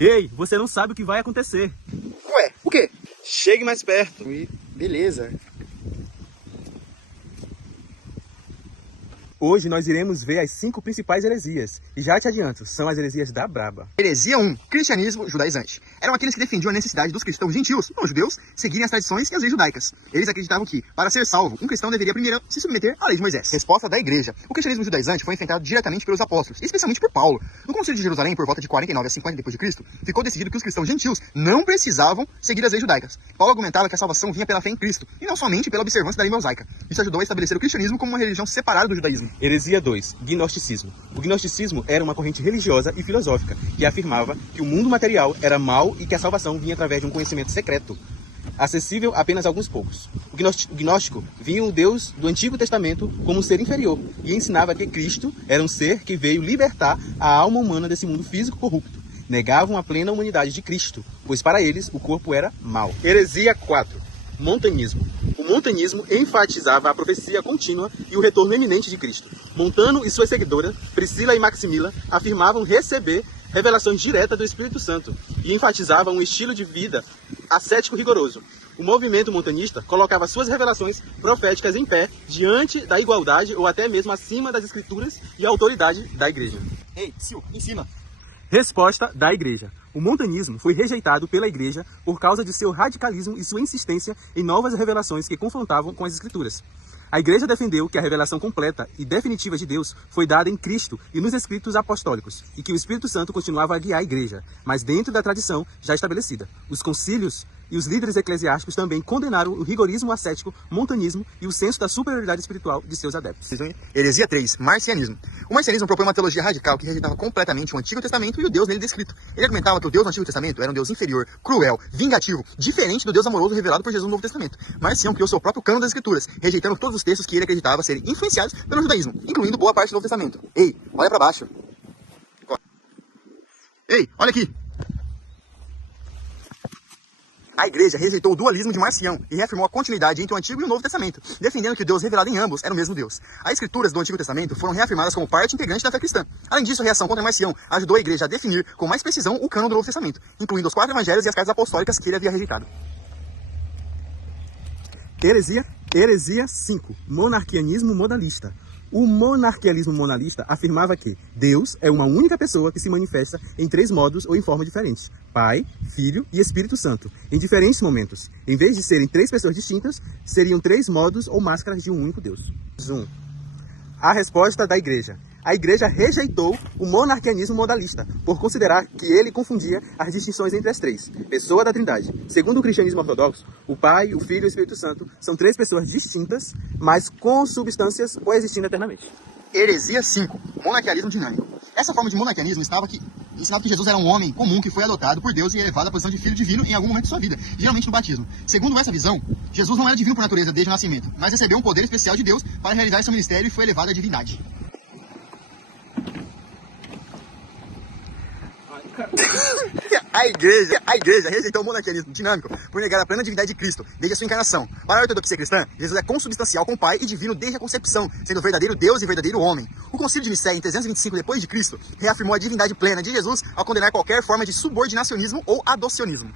Ei, você não sabe o que vai acontecer. Ué, o quê? Chegue mais perto. Beleza. Hoje nós iremos ver as 5 principais heresias. E já te adianto, são as heresias da braba. Heresia 1. Cristianismo judaizante. Eram aqueles que defendiam a necessidade dos cristãos gentios, não judeus, seguirem as tradições e as leis judaicas. Eles acreditavam que, para ser salvo, um cristão deveria primeiro se submeter à lei de Moisés. Resposta da igreja. O cristianismo judaizante foi enfrentado diretamente pelos apóstolos, especialmente por Paulo. No Concílio de Jerusalém, por volta de 49 a 50 d.C., ficou decidido que os cristãos gentios não precisavam seguir as leis judaicas. Paulo argumentava que a salvação vinha pela fé em Cristo, e não somente pela observância da lei mosaica. Isso ajudou a estabelecer o cristianismo como uma religião separada do judaísmo. Heresia 2. Gnosticismo. O gnosticismo era uma corrente religiosa e filosófica que afirmava que o mundo material era mau e que a salvação vinha através de um conhecimento secreto, acessível a apenas alguns poucos. O gnóstico via o Deus do Antigo Testamento como um ser inferior e ensinava que Cristo era um ser que veio libertar a alma humana desse mundo físico corrupto. Negavam a plena humanidade de Cristo, pois para eles o corpo era mau. Heresia 4. Montanismo. O montanismo enfatizava a profecia contínua e o retorno eminente de Cristo. Montano e suas seguidoras, Priscila e Maximila, afirmavam receber revelações diretas do Espírito Santo e enfatizavam um estilo de vida ascético rigoroso. O movimento montanista colocava suas revelações proféticas em pé diante da igualdade ou até mesmo acima das escrituras e autoridade da igreja. Ei, Sil, ensina. Resposta da igreja. O montanismo foi rejeitado pela igreja por causa de seu radicalismo e sua insistência em novas revelações que confrontavam com as escrituras. A igreja defendeu que a revelação completa e definitiva de Deus foi dada em Cristo e nos escritos apostólicos, e que o Espírito Santo continuava a guiar a igreja, mas dentro da tradição já estabelecida. Os concílios e os líderes eclesiásticos também condenaram o rigorismo ascético, montanismo e o senso da superioridade espiritual de seus adeptos. Heresia 3. Marcianismo. O marcianismo propõe uma teologia radical que rejeitava completamente o Antigo Testamento e o Deus nele descrito. Ele argumentava que o Deus do Antigo Testamento era um Deus inferior, cruel, vingativo, diferente do Deus amoroso revelado por Jesus no Novo Testamento. Marcião criou seu próprio cânon das Escrituras, rejeitando todos os textos que ele acreditava serem influenciados pelo judaísmo, incluindo boa parte do Novo Testamento. Ei, olha pra baixo. Ei, olha aqui. A igreja rejeitou o dualismo de Marcião e reafirmou a continuidade entre o Antigo e o Novo Testamento, defendendo que o Deus revelado em ambos era o mesmo Deus. As escrituras do Antigo Testamento foram reafirmadas como parte integrante da fé cristã. Além disso, a reação contra Marcião ajudou a igreja a definir com mais precisão o cânon do Novo Testamento, incluindo os 4 evangelhos e as cartas apostólicas que ele havia rejeitado. Heresia 5. Monarquianismo modalista. O monarquialismo modalista afirmava que Deus é uma única pessoa que se manifesta em 3 modos ou em formas diferentes: Pai, Filho e Espírito Santo, em diferentes momentos. Em vez de serem 3 pessoas distintas, seriam 3 modos ou máscaras de um único Deus. 1. A resposta da igreja. A igreja rejeitou o monarquianismo modalista, por considerar que ele confundia as distinções entre as 3 pessoas da Trindade. Segundo o cristianismo ortodoxo, o Pai, o Filho e o Espírito Santo são 3 pessoas distintas, mas com substâncias coexistindo eternamente. Heresia 5. Monarquialismo dinâmico. Essa forma de monarquianismo ensinava que Jesus era um homem comum que foi adotado por Deus e elevado à posição de filho divino em algum momento de sua vida, geralmente no batismo. Segundo essa visão, Jesus não era divino por natureza desde o nascimento, mas recebeu um poder especial de Deus para realizar seu ministério e foi elevado à divindade. A igreja rejeitou o monarquianismo dinâmico por negar a plena divindade de Cristo desde a sua encarnação. Para a ortodoxia cristã, Jesus é consubstancial com o Pai e divino desde a concepção, sendo verdadeiro Deus e verdadeiro homem. O Concílio de Nicéia, em 325 d.C., reafirmou a divindade plena de Jesus ao condenar qualquer forma de subordinacionismo ou adocionismo.